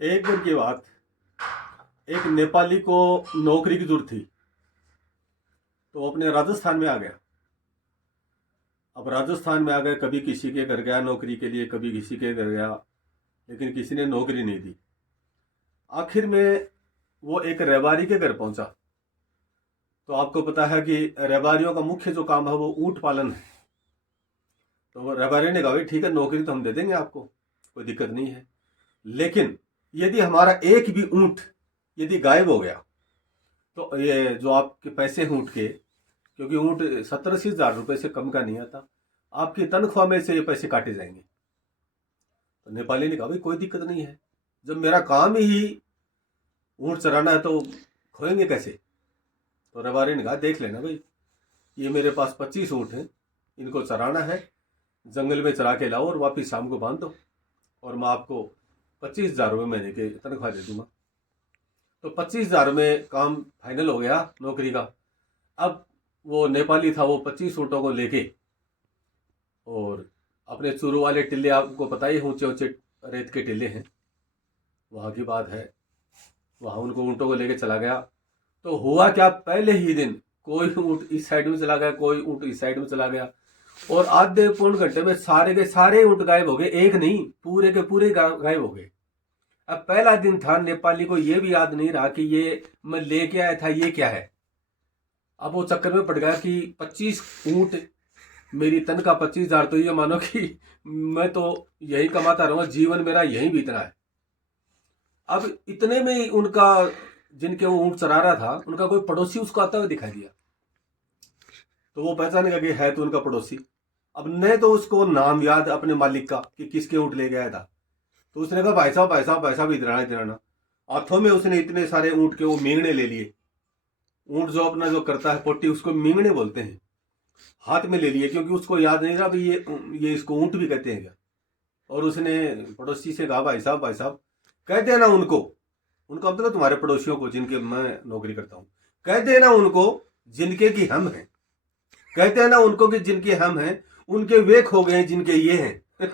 एक दिन की बात, एक नेपाली को नौकरी की जरूरत थी, तो वो अपने राजस्थान में आ गया। अब राजस्थान में आ गए, कभी किसी के घर गया नौकरी के लिए, कभी किसी के घर गया, लेकिन किसी ने नौकरी नहीं दी। आखिर में वो एक रबारी के घर पहुंचा। तो आपको पता है कि रबारियों का मुख्य जो काम है वो ऊंट पालन है। तो वो रबारी ने कहा, भाई ठीक है, नौकरी तो हम दे देंगे आपको, कोई दिक्कत नहीं है, लेकिन यदि हमारा एक भी ऊंट यदि गायब हो गया, तो ये जो आपके पैसे हैं ऊंट के, क्योंकि ऊंट 70-80 हज़ार रुपये से कम का नहीं आता, आपकी तनख्वाह में से ये पैसे काटे जाएंगे। तो नेपाली ने कहा, भाई कोई दिक्कत नहीं है, जब मेरा काम ही ऊंट चराना है तो खोएंगे कैसे। तो रबारी ने कहा, देख लेना भाई, ये मेरे पास 25 ऊंट हैं, इनको चराना है, जंगल में चरा के लाओ और वापिस शाम को बांध दो, और मैं आपको 25 हज़ार रुपये महीने के तनख्वाह दे दूंगा। तो 25 हज़ार में काम फाइनल हो गया नौकरी का। अब वो नेपाली था, वो 25 ऊँटों को लेके, और अपने चूरू वाले टिल्ले, आपको पता ही, ऊंचे ऊंचे रेत के टिल्ले हैं, वहाँ की बात है, वहाँ उनको ऊँटों को लेके चला गया। तो हुआ क्या, पहले ही दिन कोई ऊँट इस साइड में चला गया, कोई ऊँट इस साइड में चला गया, और आधे पौन घंटे में सारे के सारे ऊँट गायब हो गए। एक नहीं, पूरे के पूरे गायब हो गए। अब पहला दिन था, नेपाली को ये भी याद नहीं रहा कि ये मैं लेके आया था ये क्या है। अब वो चक्कर में पड़ गया कि 25 ऊँट, मेरी तनख्वाह 25 हज़ार, तो ये मानो कि मैं तो यही कमाता रहूंगा, जीवन मेरा यही बीतना है। अब इतने में ही उनका, जिनके वो ऊँट चरा रहा था, उनका कोई पड़ोसी उसको आता हुआ दिखाई दिया। तो वो पहचाने लगे, है तो उनका पड़ोसी। अब न तो उसको नाम याद अपने मालिक का कि किसके ऊँट ले गया था। तो उसने कहा, भाई साहब भाई साहब भाई साहब, इधर आना इधर आना। हाथों में उसने इतने सारे ऊँट के वो मींगने ले लिए। ऊँट जो अपना जो करता है पोटी, उसको मींगने बोलते हैं। हाथ में ले लिए, क्योंकि उसको याद नहीं रहा भाई ये इसको ऊँट भी कहते हैं क्या। और उसने पड़ोसी से कहा, भाई साहब कह देना उनको, उनका मतलब तुम्हारे पड़ोसियों को जिनके मैं नौकरी करता हूँ, कह देना उनको जिनके की हम हैं, कहते हैं ना उनको कि जिनके हम हैं उनके वे खो गए जिनके ये हैं।